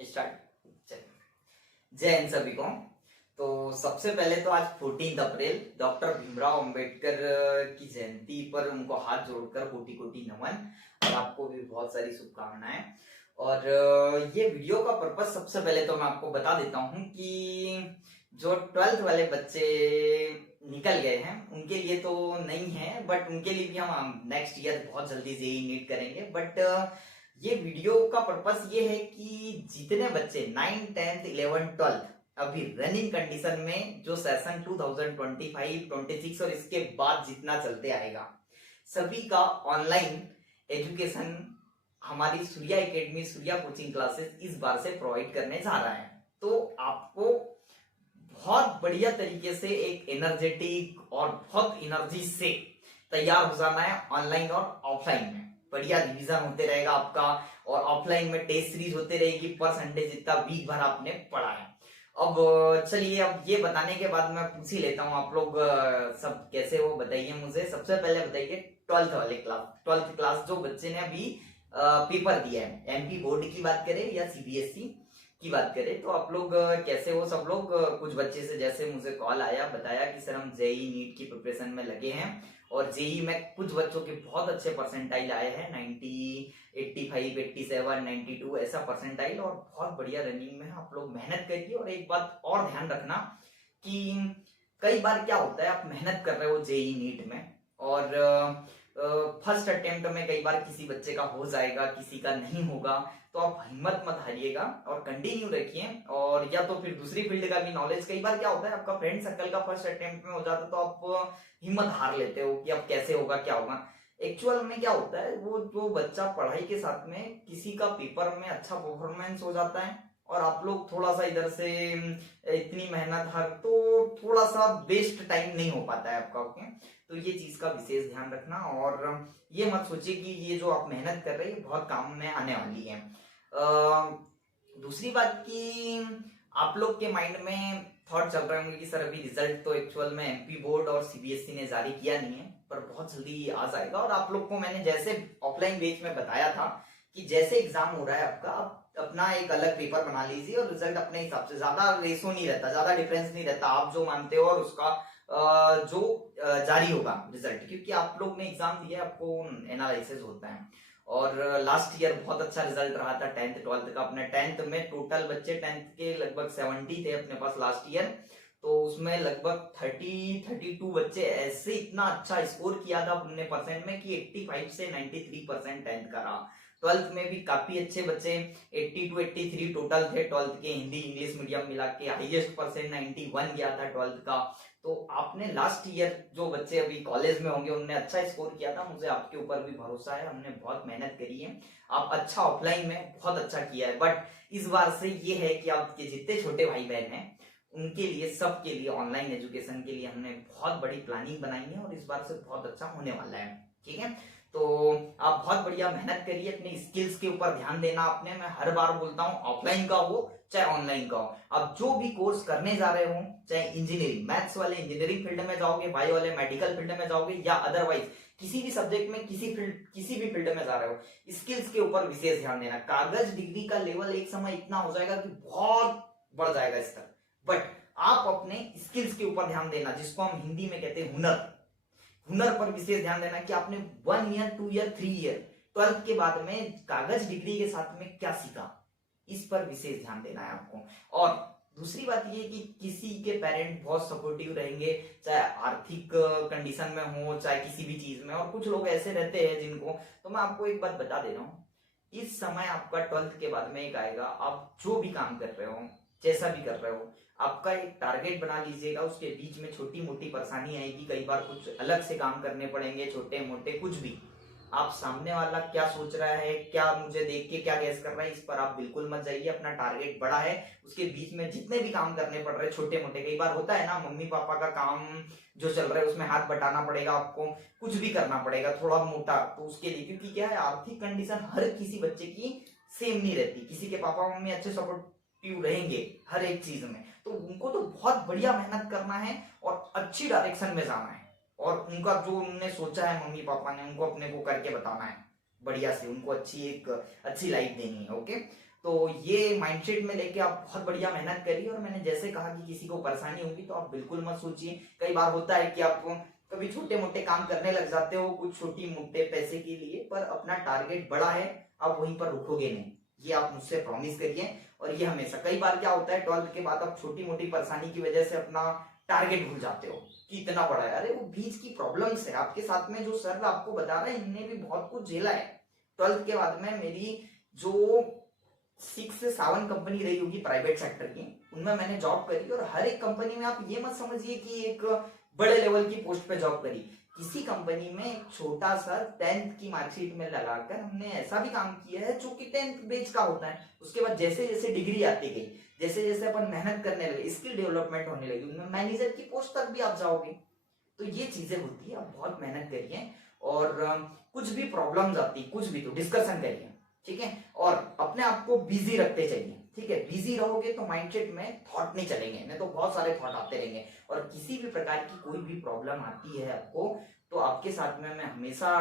Start. जय हिंद सभी को। तो सबसे पहले तो आज 14 अप्रैल डॉक्टर भीमराव अंबेडकर की जयंती पर उनको हाथ जोड़कर कोटि कोटि नमन और आपको भी बहुत सारी शुभकामनाएं। और ये वीडियो का पर्पस सबसे पहले तो मैं आपको बता देता हूं कि जो 12th वाले बच्चे निकल गए हैं उनके लिए तो नहीं है, बट उनके लिए भी हम नेक्स्ट ईयर बहुत जल्दी जेईई नीट करेंगे। बट ये वीडियो का पर्पस ये है कि जितने बच्चे 9, 10th, 11th, 12th अभी रनिंग कंडीशन में जो सेशन 2025, 26 और इसके बाद जितना चलते आएगा सभी का ऑनलाइन एजुकेशन हमारी Surya academy, Surya coaching classes इस बार से प्रोवाइड करने जा रहा है। तो आपको बहुत बढ़िया तरीके से एक एनर्जेटिक और बहुत एनर्जी से तैयार हो जाना है ऑनलाइन और ऑफलाइन में। बढ़िया रिवीजन होते रहेगा आपका और ऑफलाइन में टेस्ट सीरीज होते रहेगी पर संडे जितना वीक भर आपने पढ़ा है। अब चलिए, अब ये बताने के बाद मैं पूछ ही लेता हूँ आप लोग सब कैसे हो, बताइए मुझे। सबसे पहले बताइए 12th वाले क्लास, 12th क्लास जो बच्चे ने अभी पेपर दिया है, एमपी बोर्ड की बात करें या सीबीएसई की बात करें, तो आप लोग कैसे हो सब लोग। कुछ बच्चे से जैसे मुझे कॉल आया, बताया कि सर हम जेईई नीट की प्रिपरेशन में लगे हैं और जेईई में कुछ बच्चों के बहुत अच्छे परसेंटाइल आए हैं, 90, 85, 87, 92 ऐसा परसेंटाइल, और बहुत बढ़िया रनिंग में है। आप लोग मेहनत करिए। और एक बात और ध्यान रखना कि कई बार क्या होता है, आप मेहनत कर रहे हो जेईई नीट में और फर्स्ट अटेम्प्ट में कई बार किसी बच्चे का हो जाएगा, किसी का नहीं होगा, तो आप हिम्मत मत हारिएगा और कंटिन्यू रखिए। और या तो फिर दूसरी फील्ड का भी नॉलेज, कई बार क्या होता है आपका फ्रेंड सर्कल का फर्स्ट अटेम्प्ट में हो जाता है तो आप हिम्मत हार लेते हो कि अब कैसे होगा, क्या होगा। एक्चुअल में क्या होता है, वो जो बच्चा पढ़ाई के साथ में किसी का पेपर में अच्छा परफॉर्मेंस हो जाता है और आप लोग थोड़ा सा इधर से इतनी मेहनत हर, तो थोड़ा सा वेस्ट टाइम नहीं हो पाता है आपका। ओके, तो ये चीज का विशेष ध्यान रखना और ये मत सोचिए कि ये जो आप मेहनत कर रहे हैं बहुत काम में आने वाली है। दूसरी बात कि आप लोग के माइंड में थॉट चल रहे होंगे कि सर अभी रिजल्ट तो एक्चुअल में एमपी बोर्ड और सीबीएसई ने जारी किया नहीं है, पर बहुत जल्दी आ जाएगा। और आप लोग को मैंने जैसे ऑफलाइन बेच में बताया था कि जैसे एग्जाम हो रहा है आपका, आप अपना एक अलग पेपर बना लीजिए और रिजल्ट अपने हिसाब से, ज्यादा रेशो नहीं रहता, ज्यादा डिफरेंस नहीं रहता, आप जो मानते हो और उसका जो जारी होगा रिजल्ट, क्योंकि आप लोग ने एग्जाम दिया, आपको एनालिसिस होता है। और लास्ट ईयर बहुत अच्छा रिजल्ट रहा था 10th 12th का। अपने 10th में टोटल बच्चे 10th के लगभग 70 थे अपने पास लास्ट ईयर, तो उसमें लगभग 32 बच्चे ऐसे इतना अच्छा स्कोर किया था अपने परसेंट में कि 85 से 93% 10th का रहा। 12th में भी काफी अच्छे बच्चे 82, 83 टोटल थे 12th के, हिंदी इंग्लिश मीडियम मिला के हाईएस्ट परसेंट 91 गया था 12th का। तो आपने लास्ट ईयर जो बच्चे अभी कॉलेज में होंगे उन्होंने अच्छा स्कोर किया था, मुझे आपके ऊपर भी भरोसा है, हमने बहुत मेहनत करी है, आप अच्छा ऑफलाइन में बहुत अच्छा किया है। बट इस बार से ये है कि आपके जितने छोटे भाई बहन हैं उनके लिए, सबके लिए ऑनलाइन एजुकेशन के लिए हमने बहुत बड़ी प्लानिंग बनाई है और इस बार से बहुत अच्छा होने वाला है। ठीक है, तो आप बहुत बढ़िया मेहनत करिए, अपने स्किल्स के ऊपर ध्यान देना आपने। मैं हर बार बोलता हूँ, ऑफलाइन का हो चाहे ऑनलाइन का हो, आप जो भी कोर्स करने जा रहे हो, चाहे इंजीनियरिंग, मैथ्स वाले इंजीनियरिंग फील्ड में जाओगे, बायो वाले मेडिकल फील्ड में जाओगे, या अदरवाइज किसी भी सब्जेक्ट में किसी भी फील्ड में जा रहे हो, स्किल्स के ऊपर विशेष ध्यान देना। कागज डिग्री का लेवल एक समय इतना हो जाएगा कि बहुत बढ़ जाएगा स्तर, बट आप अपने स्किल्स के ऊपर ध्यान देना, जिसको हम हिंदी में कहते हैं हुनर। हुनर पर विशेष ध्यान देना कि आपने 1 ईयर, 2 ईयर, 3 ईयर 12th के बाद में कागज डिग्री के साथ में क्या सीखा, इस पर विशेष ध्यान देना है आपको। और दूसरी बात ये कि किसी के पेरेंट बहुत सपोर्टिव रहेंगे, चाहे आर्थिक कंडीशन में हो चाहे किसी भी चीज में, और कुछ लोग ऐसे रहते हैं जिनको, तो मैं आपको एक बात बता दे रहा हूँ, इस समय आपका 12th के बाद में एक आएगा, आप जो भी काम कर रहे हो, जैसा भी कर रहे हो, आपका एक टारगेट बना लीजिएगा। उसके बीच में छोटी मोटी परेशानी आएगी, कई बार कुछ अलग से काम करने पड़ेंगे, छोटे मोटे कुछ भी। आप सामने वाला क्या सोच रहा है, क्या मुझे देख के क्या गैस कर रहा है, इस पर आप बिल्कुल मत जाइए। अपना टारगेट बड़ा है, उसके बीच में जितने भी काम करने पड़ रहे हैं छोटे मोटे, कई बार होता है ना मम्मी पापा का काम जो चल रहा है उसमें हाथ बटाना पड़ेगा, आपको कुछ भी करना पड़ेगा थोड़ा मोटा, तो उसके लिए, क्योंकि क्या है आर्थिक कंडीशन हर किसी बच्चे की सेम नहीं रहती, किसी के पापा मम्मी अच्छे सपोर्टिव रहेंगे हर एक चीज में, तो उनको तो बहुत बढ़िया मेहनत करना है और अच्छी डायरेक्शन में जाना है, और उनका जो उन्होंने सोचा है मम्मी पापा ने, उनको अपने को करके बताना है बढ़िया से, उनको अच्छी लाइफ देनी है। ओके, तो ये माइंडसेट में लेके आप बहुत बढ़िया मेहनत करिए। और मैंने जैसे कहा कि किसी को परेशानी होगी तो आप बिल्कुल मत सोचिए। कई बार होता है कि आप कभी छोटे मोटे काम करने लग जाते हो कुछ छोटी मोटे पैसे के लिए, पर अपना टारगेट बड़ा है, आप वहीं पर रुकोगे नहीं, ये आप मुझसे प्रॉमिस करिए। और ये हमेशा, कई बार क्या होता है 12th के बाद आप छोटी मोटी परेशानी की वजह से अपना टारगेट भूल जाते हो कि इतना बड़ा है। अरे वो बीच की प्रॉब्लम्स है। आपके साथ में जो सर आपको बता रहे हैं इनने भी बहुत कुछ झेला है। 12th के बाद में मेरी जो 6 से 7 कंपनी रही होगी प्राइवेट सेक्टर की, उनमें मैंने जॉब करी। और हर एक कंपनी में आप ये मत समझिए कि एक बड़े लेवल की पोस्ट पे जॉब करी। किसी कंपनी में एक छोटा सा 10th की मार्कशीट में लगाकर हमने ऐसा भी काम किया है जो कि 10th बेच का होता है। उसके बाद जैसे जैसे डिग्री आती गई, जैसे जैसे अपन मेहनत करने लगे, स्किल डेवलपमेंट होने लगी, उनमें मैनेजर की पोस्ट तक भी आप जाओगे। तो ये चीजें होती है, आप बहुत मेहनत करिए। और कुछ भी प्रॉब्लम्स आती, कुछ भी तो डिस्कशन करिए, ठीक है। और अपने आप को बिजी रखते चाहिए, ठीक है। बिजी रहोगे तो माइंडसेट में थॉट नहीं चलेंगे, नहीं तो बहुत सारे थॉट आते रहेंगे। और किसी भी प्रकार की कोई भी प्रॉब्लम आती है आपको, तो आपके साथ में मैं हमेशा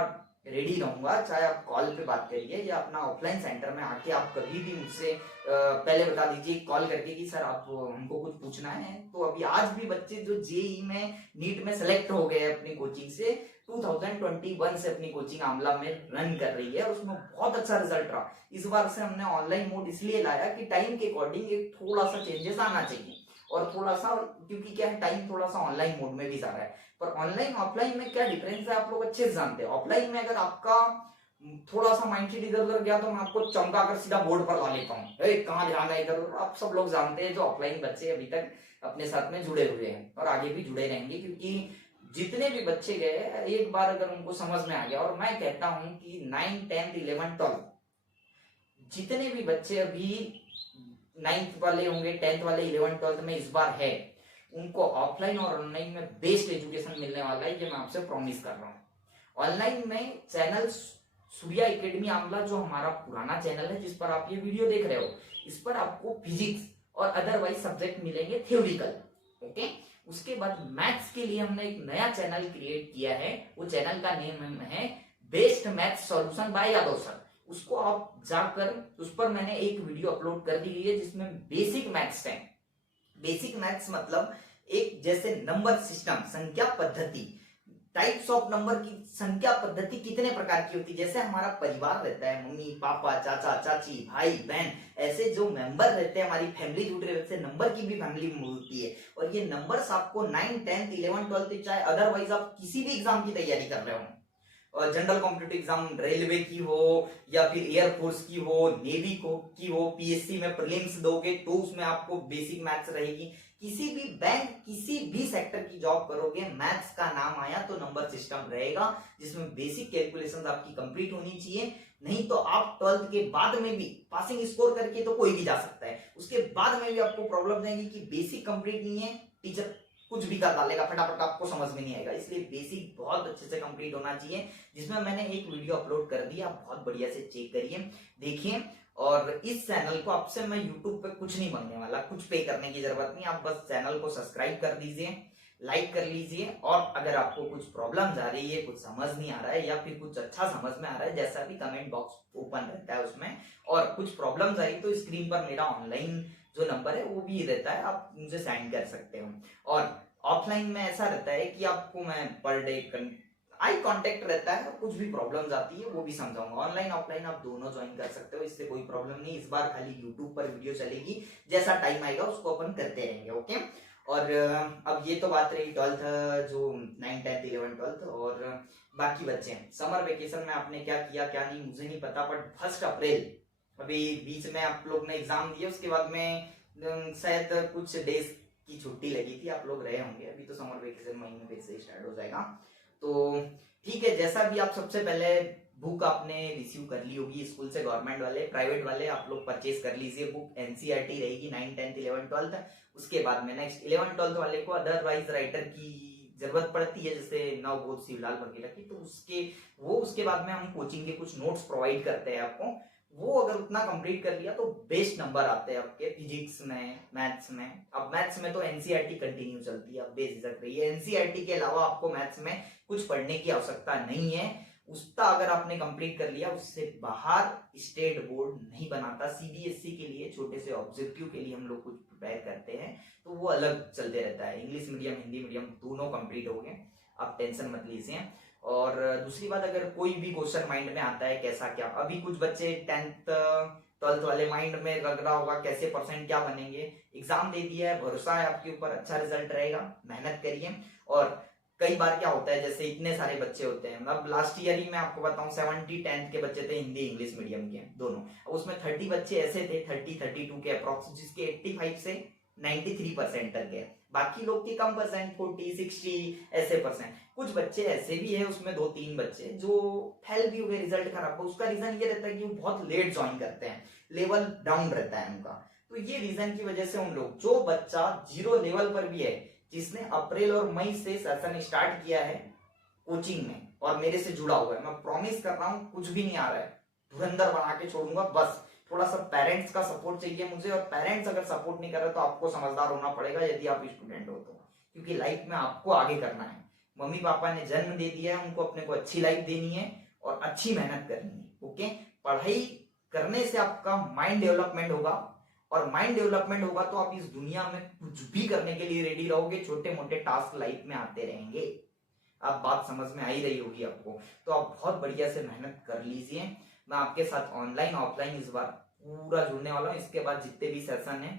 रेडी रहूंगा। चाहे आप कॉल पे बात करिए या अपना ऑफलाइन सेंटर में आके आप कभी भी मुझसे पहले बता दीजिए कॉल करके कि सर आप हमको कुछ पूछना है। तो अभी आज भी बच्चे जो जेई में नीट में सेलेक्ट हो गए अपनी कोचिंग से, 2021 से अपनी कोचिंग आमला में रन कर रही है और उसमें बहुत अच्छा रिजल्ट रहा। इस बार से हमने ऑनलाइन मोड इसलिए लाया कि टाइम के अकॉर्डिंग एक थोड़ा सा चेंजेस आना चाहिए। और थोड़ा सा, क्योंकि क्या है टाइम थोड़ा सा ऑनलाइन मोड में भी जा रहा है। पर ऑनलाइन ऑफलाइन में क्या डिफरेंस है आप लोग अच्छे से जानते हैं। ऑफलाइन में अगर आपका थोड़ा सा माइंडसेट इधर उधर गया तो मैं आपको चमका कर सीधा बोर्ड पर ला लेता हूँ, कहाँ ध्यान है इधर उधर। आप सब लोग जानते हैं जो ऑफलाइन बच्चे अभी तक अपने साथ में जुड़े हुए हैं और आगे भी जुड़े रहेंगे, क्योंकि जितने भी बच्चे गए एक बार अगर उनको समझ में आ गया, और मैं कहता हूं कि 9, 10, 11, 12 जितने भी बच्चे अभी 9th वाले होंगे, 10th वाले 11, 12th में इस बार है, उनको ऑफलाइन और ऑनलाइन में बेस्ट एजुकेशन मिलने वाला है, ये मैं आपसे प्रॉमिस कर रहा हूँ। ऑनलाइन में चैनल सूर्या एकेडमी आमला जो हमारा पुराना चैनल है जिस पर आप ये वीडियो देख रहे हो, इस पर आपको फिजिक्स और अदरवाइज सब्जेक्ट मिलेंगे थ्योरिकल, ओके। उसके बाद मैथ्स के लिए हमने एक नया चैनल क्रिएट किया है, वो चैनल का नेम है best maths solution bye Yadav sir. उसको आप जाकर, उस पर मैंने एक वीडियो अपलोड कर दी है जिसमें बेसिक मैथ्स है। बेसिक मैथ्स मतलब एक जैसे नंबर सिस्टम, संख्या पद्धति, टाइप्स ऑफ नंबर की संख्या पद्धति कितने प्रकार की होती है। जैसे हमारा परिवार रहता है, मम्मी पापा चाचा चाची भाई बहन, ऐसे जो मेंबर रहते हैं हमारी फैमिली जुड़ रही है, वैसे नंबर की भी फैमिली होती है। और ये नंबर्स आपको 9, 10, 11, 12 चाहे अदरवाइज आप किसी भी एग्जाम की तैयारी कर रहे हो, और जनरल कॉम्पिटिटिव एग्जाम रेलवे की हो या फिर एयरफोर्स की हो, नेवी की हो, पीएससी में प्रीलिम्स दोगे तो उसमें आपको बेसिक मैथ्स रहेगी। किसी भी बैंक, किसी भी सेक्टर की जॉब करोगे, मैथ्स का नाम आया तो नंबर सिस्टम रहेगा, जिसमें बेसिक कैलकुलेशंस आपकी कंप्लीट होनी चाहिए। नहीं तो आप 12th के बाद में भी पासिंग स्कोर करके तो कोई भी जा सकता है, उसके बाद में भी आपको प्रॉब्लम रहेगी कि बेसिक कंप्लीट नहीं है, टीचर कुछ भी कर डालेगा, फटाफट आपको समझ में नहीं आएगा। इसलिए बेसिक बहुत अच्छे से कंप्लीट होना चाहिए, जिसमें मैंने एक वीडियो अपलोड कर दिया, आप बहुत बढ़िया से चेक करिए, देखिए। और इस चैनल को आपसे मैं यूट्यूब पे कुछ नहीं मांगने वाला, कुछ पे करने की जरूरत नहीं, आप बस चैनल को सब्सक्राइब कर दीजिए, लाइक कर लीजिए। और अगर आपको कुछ प्रॉब्लम आ रही है, कुछ समझ नहीं आ रहा है, या फिर कुछ अच्छा समझ में आ रहा है, जैसा भी कमेंट बॉक्स ओपन रहता है उसमें, और कुछ प्रॉब्लम्स आई तो स्क्रीन पर मेरा ऑनलाइन जो नंबर है वो भी रहता है, आप मुझे सेंड कर सकते हो। और ऑफलाइन में ऐसा रहता है कि आपको मैं पर डे आई कांटेक्ट रहता है, कुछ भी प्रॉब्लम्स आती है वो भी समझाऊंगा। ऑनलाइन ऑफलाइन आप दोनों ज्वाइन कर सकते हो, इससे कोई प्रॉब्लम नहीं। इस बार खाली यूट्यूब पर वीडियो चलेगी, जैसा टाइम आएगा उसको अपन करते रहेंगे, ओके। और अब ये तो बात रही 12th, जो 9, 10, 11, 12 और बाकी बच्चे हैं। समर वेकेशन में आपने क्या किया क्या नहीं मुझे नहीं पता, बट 1 अप्रैल अभी बीच में आप लोग ने एग्जाम दिए, उसके बाद में शायद कुछ डेज की छुट्टी लगी थी, आप लोग रहे होंगे। अभी तो समर वेकेशन महीने में से स्टार्ट हो जाएगा, तो ठीक है। जैसा भी आप सबसे पहले बुक आपने रिसीव कर ली होगी स्कूल से, गवर्नमेंट वाले प्राइवेट वाले आप लोग परचेज कर लीजिए बुक। एनसीईआरटी रहेगी 9, 10, 11, 12। उसके बाद में नेक्स्ट 11, 12 वाले को अदरवाइज राइटर की जरूरत पड़ती है, जैसे नवबोध शिवलाल वगैरह की, तो उसके बाद में हम कोचिंग के कुछ नोट्स प्रोवाइड करते हैं आपको। वो अगर उतना कंप्लीट कर लिया तो बेस्ट नंबर आते हैं आपके फिजिक्स में, मैथ्स में। अब मैथ्स में तो एनसीईआरटी कंटिन्यू चलती है, अब बेझिझक रहिए, एनसीईआरटी के अलावा आपको मैथ्स में कुछ पढ़ने की आवश्यकता नहीं है। उसका अगर आपने कंप्लीट कर लिया, उससे बाहर स्टेट बोर्ड नहीं बनाता। सीबीएसई के लिए छोटे से ऑब्जेक्टिव के लिए हम लोग कुछ प्रिपेयर करते हैं, तो वो अलग चलते रहता है। इंग्लिश मीडियम हिंदी मीडियम दोनों कंप्लीट हो गए, आप टेंशन मत लीजिए। और दूसरी बात, अगर कोई भी क्वेश्चन माइंड में आता है कैसा क्या, अभी कुछ बच्चे 10th 12th वाले माइंड में लग रहा होगा कैसे परसेंट क्या बनेंगे, एग्जाम दे दिया है, भरोसा है आपके ऊपर, अच्छा रिजल्ट रहेगा, मेहनत करिए। और कई बार क्या होता है, जैसे इतने सारे बच्चे होते हैं, मतलब लास्ट ईयर ही मैं आपको बताऊं 70 10th के बच्चे थे हिंदी इंग्लिश मीडियम के दोनों, उसमें 30 बच्चे ऐसे थे 30-32 के अप्रॉक्स जिसके 85 से 93% तक गए। बाकी लोग के कम परसेंट 40-60 ऐसे परसेंट। कुछ बच्चे ऐसे भी है उसमें 2-3 बच्चे जो फेल भी हुए, रिजल्ट खराब हुआ। उसका रीजन ये रहता है कि वो बहुत लेट ज्वाइन करते हैं, लेवल डाउन रहता है उनका। तो ये रीजन की वजह से उन लोग, जो बच्चा 0 लेवल पर भी है, जिसने अप्रैल और मई से सेशन स्टार्ट किया है कोचिंग में और मेरे से जुड़ा हुआ है, मैं प्रॉमिस कर रहा हूँ कुछ भी नहीं आ रहा है, धुरंधर बना के छोड़ूंगा। बस थोड़ा सा पेरेंट्स का सपोर्ट चाहिए मुझे, और पेरेंट्स अगर सपोर्ट नहीं कर रहे तो आपको समझदार होना पड़ेगा यदि आप स्टूडेंट हो तो, क्योंकि लाइफ में आपको आगे करना है। मम्मी पापा ने जन्म दे दिया है, उनको अपने को अच्छी लाइफ देनी है और अच्छी मेहनत करनी है। ओके, पढ़ाई करने से आपका माइंड डेवलपमेंट होगा, और माइंड डेवलपमेंट होगा तो आप इस दुनिया में कुछ भी करने के लिए रेडी रहोगे, छोटे मोटे टास्क लाइफ में आते रहेंगे। आप बात समझ में आ ही रही होगी आपको, तो आप बहुत बढ़िया से मेहनत कर लीजिए। मैं आपके साथ ऑनलाइन ऑफलाइन इस बार पूरा जुड़ने वाला हूँ। इसके बाद जितने भी सेशन है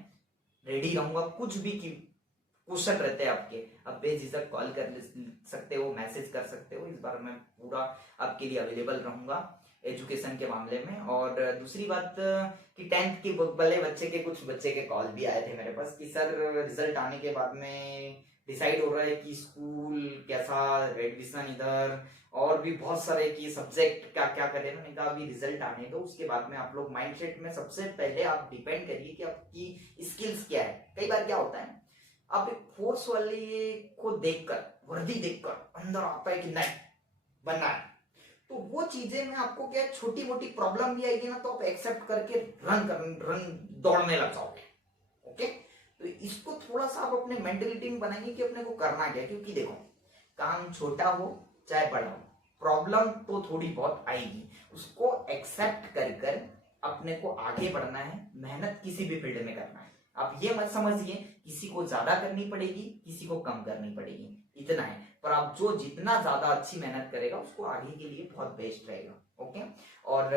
रेडी रहूंगा, कुछ भी क्वेश्चन रहते हैं आपके, आप बेझिझक कॉल कर सकते हो, मैसेज कर सकते हो। इस बार मैं पूरा आपके लिए अवेलेबल रहूंगा एजुकेशन के मामले में। और दूसरी बात कि 10th के वाले बच्चे के, कुछ बच्चे के कॉल भी आए थे मेरे पास कि सर रिजल्ट आने के बाद में डिसाइड हो रहा है कि स्कूल कैसा, एडमिशन इधर, और भी बहुत सारे कि सब्जेक्ट क्या क्या करें। मैंने कहा अभी रिजल्ट आने दो, उसके बाद में आप लोग माइंडसेट में सबसे पहले आप डिपेंड करिए कि आपकी स्किल्स क्या है। कई बार क्या होता है, आप एक फोर्स वाले को देखकर, वर्दी देखकर अंदर आता है कि नहीं बनना है, तो वो चीजें में आपको क्या, छोटी मोटी प्रॉब्लम भी आएगी ना, तो आप एक्सेप्ट करके रन दौड़ने लग जाओगे। ओके, तो इसको थोड़ा सा आप अपने मेंटेलिटी में बनाइए कि अपने को करना क्या है। क्योंकि देखो, काम छोटा हो चाहे बड़ा हो, प्रॉब्लम तो थोड़ी बहुत आएगी, उसको एक्सेप्ट कर अपने को आगे बढ़ना है। मेहनत किसी भी फील्ड में करना है। आप ये मत समझिए किसी को ज्यादा करनी पड़ेगी, किसी को कम करनी पड़ेगी, इतना है। पर आप जो जितना ज्यादा अच्छी मेहनत करेगा उसको आगे के लिए बहुत बेस्ट रहेगा। ओके, और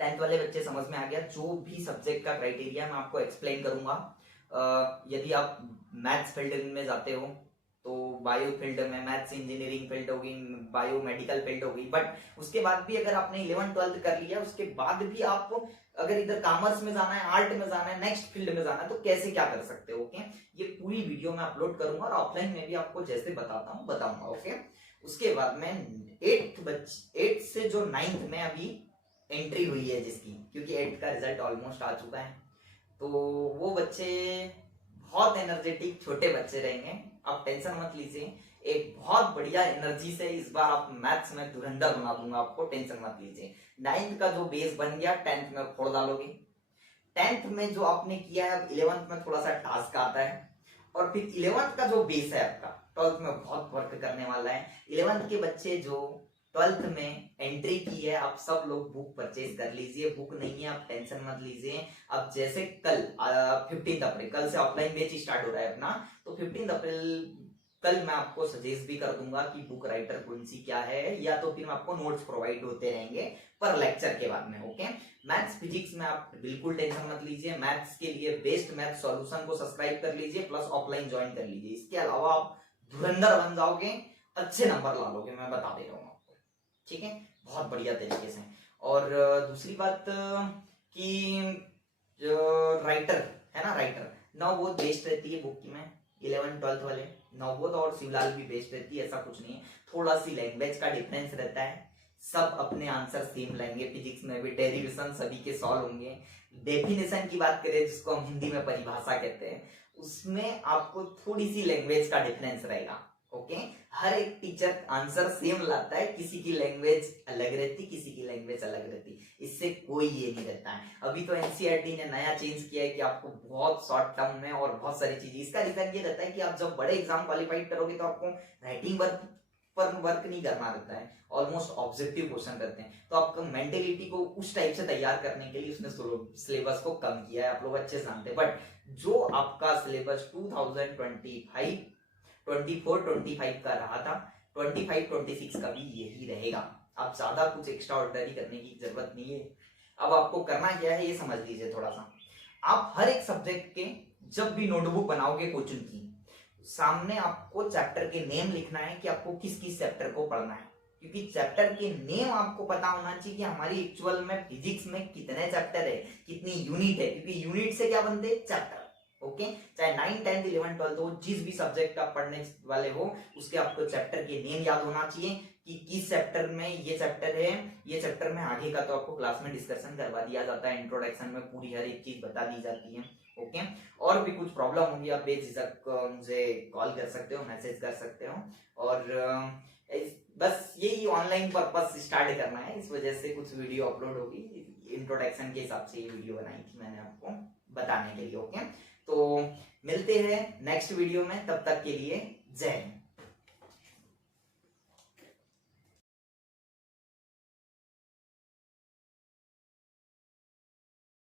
10th वाले बच्चे समझ में आ गया। जो भी सब्जेक्ट का क्राइटेरिया मैं आपको एक्सप्लेन करूंगा। यदि आप मैथ्स फील्ड में जाते हो तो बायो फील्ड में, मैथ्स इंजीनियरिंग फील्ड होगी, बायो मेडिकल फील्ड होगी। बट उसके बाद भी अगर आपने 11th 12th कर लिया, उसके बाद भी आप अगर इधर कॉमर्स में जाना है, आर्ट में जाना है, नेक्स्ट फील्ड में जाना है, तो कैसे क्या कर सकते हो। ओके, ये पूरी वीडियो मैं अपलोड करूंगा और ऑफलाइन में भी आपको जैसे बताता हूँ बताऊंगा। ओके, उसके बाद में 8th से जो 9th में अभी एंट्री हुई है जिसकी, क्योंकि 8th का रिजल्ट ऑलमोस्ट आ चुका है, तो वो बच्चे बहुत एनर्जेटिक छोटे बच्चे रहेंगे। आप टेंशन मत लीजिए, एक बहुत बढ़िया एनर्जी से इस बार आप मैथ्स में धुरंधर बना दूंगा आपको, टेंशन मत लीजिए। 9th का जो बेस बन गया 10th में फोड़ डालोगे। 10th में जो आपने किया है 11th में थोड़ा सा टास्क आता है, और फिर 11th का जो बेस है आपका 12th में बहुत वर्क करने वाला है। 11th के बच्चे जो 12th में एंट्री की है, आप सब लोग बुक परचेज कर लीजिए। बुक नहीं है आप टेंशन मत लीजिए। अब जैसे कल 15 अप्रैल, कल से ऑफलाइन बैच स्टार्ट हो रहा है अपना, तो 15 अप्रैल कल मैं आपको सजेस्ट भी कर दूंगा कि बुक राइटर कौन सी क्या है, या तो फिर आपको नोट्स प्रोवाइड होते रहेंगे पर लेक्चर के बाद में। ओके, मैथ्स फिजिक्स में आप बिल्कुल टेंशन मत लीजिए। मैथ्स के लिए बेस्ट मैथ सॉल्यूशन को सब्सक्राइब कर लीजिए, प्लस ऑफलाइन ज्वाइन कर लीजिए। इसके अलावा आप धुरंधर बन जाओगे, अच्छे नंबर ला लोगे, मैं बता दे रहा हूँ आपको। ठीक है, बहुत बढ़िया तरीके से। और दूसरी बात कि जो राइटर है ना, राइटर नवबोध बेस्ट रहती है बुक की में। 11th 12th वाले नवबोध और शिवलाल भी बेस्ट रहती है, ऐसा कुछ नहीं है। थोड़ा सी लैंग्वेज का डिफरेंस रहता है, सब अपने आंसर सेम लाएंगे। फिजिक्स में भी डेरिवेशन सभी के सॉल्व होंगे। डेफिनेशन की बात करें जिसको हम हिंदी में परिभाषा कहते हैं, उसमें आपको थोड़ी सी लैंग्वेज का डिफरेंस रहेगा। ओके, हर एक टीचर आंसर सेम लाता है, किसी की लैंग्वेज अलग रहती, किसी की लैंग्वेज अलग रहती, इससे कोई ये नहीं रहता है। अभी तो एनसीईआरटी ने नया चेंज किया है कि आपको बहुत शॉर्ट टर्म में और बहुत सारी चीजें, इसका रीजन ये रहता है कि आप जब बड़े एग्जाम क्वालिफाइड करोगे तो आपको राइटिंग वर्क पर वर्क नहीं करना रहता है, ऑलमोस्ट ऑब्जेक्टिव क्वेश्चन रहते हैं। तो आपका मेंटेलिटी को उस टाइप से तैयार करने के लिए उसने सिलेबस को कम किया है, आप लोग अच्छे से जानते हैं। बट जो आपका सिलेबस 2025 24 25 का रहा था, 25 26 का भी यही रहेगा। आप ज्यादा कुछ एक्स्ट्रा ऑर्डिनरी करने की जरूरत नहीं है। अब आपको करना क्या है ये समझ लीजिए थोड़ा सा। आप हर एक सब्जेक्ट के जब भी नोटबुक बनाओगे कोचिंग की, सामने आपको चैप्टर के नेम लिखना है कि आपको किस किस चैप्टर को पढ़ना है, क्योंकि चैप्टर के नेम आपको पता होना चाहिए कि हमारी एक्चुअल में फिजिक्स में कितने चैप्टर है, कितनी यूनिट है, क्योंकि यूनिट से क्या बनते हैं, चैप्टर। ओके, चाहे 9 10 11 12 हो, जिस भी सब्जेक्ट आप पढ़ने वाले हो उसके आपको चैप्टर के नेम याद होना चाहिए कि किस चैप्टर में ये चैप्टर है, ये चैप्टर में आगे का तो आपको क्लास में डिस्कशन करवा दिया जाता है, इंट्रोडक्शन में पूरी हर एक चीज बता दी जाती है। ओके, और भी कुछ प्रॉब्लम होगी आप बेझिझक मुझे कॉल कर सकते हो, मैसेज कर सकते हो। और बस यही ऑनलाइन पर्पस स्टार्ट करना है, इस वजह से कुछ वीडियो अपलोड होगी। इंट्रोडक्शन के हिसाब से ये वीडियो बनाई थी मैंने आपको बताने के लिए। ओके, तो मिलते हैं नेक्स्ट वीडियो में, तब तक के लिए जय हिंद।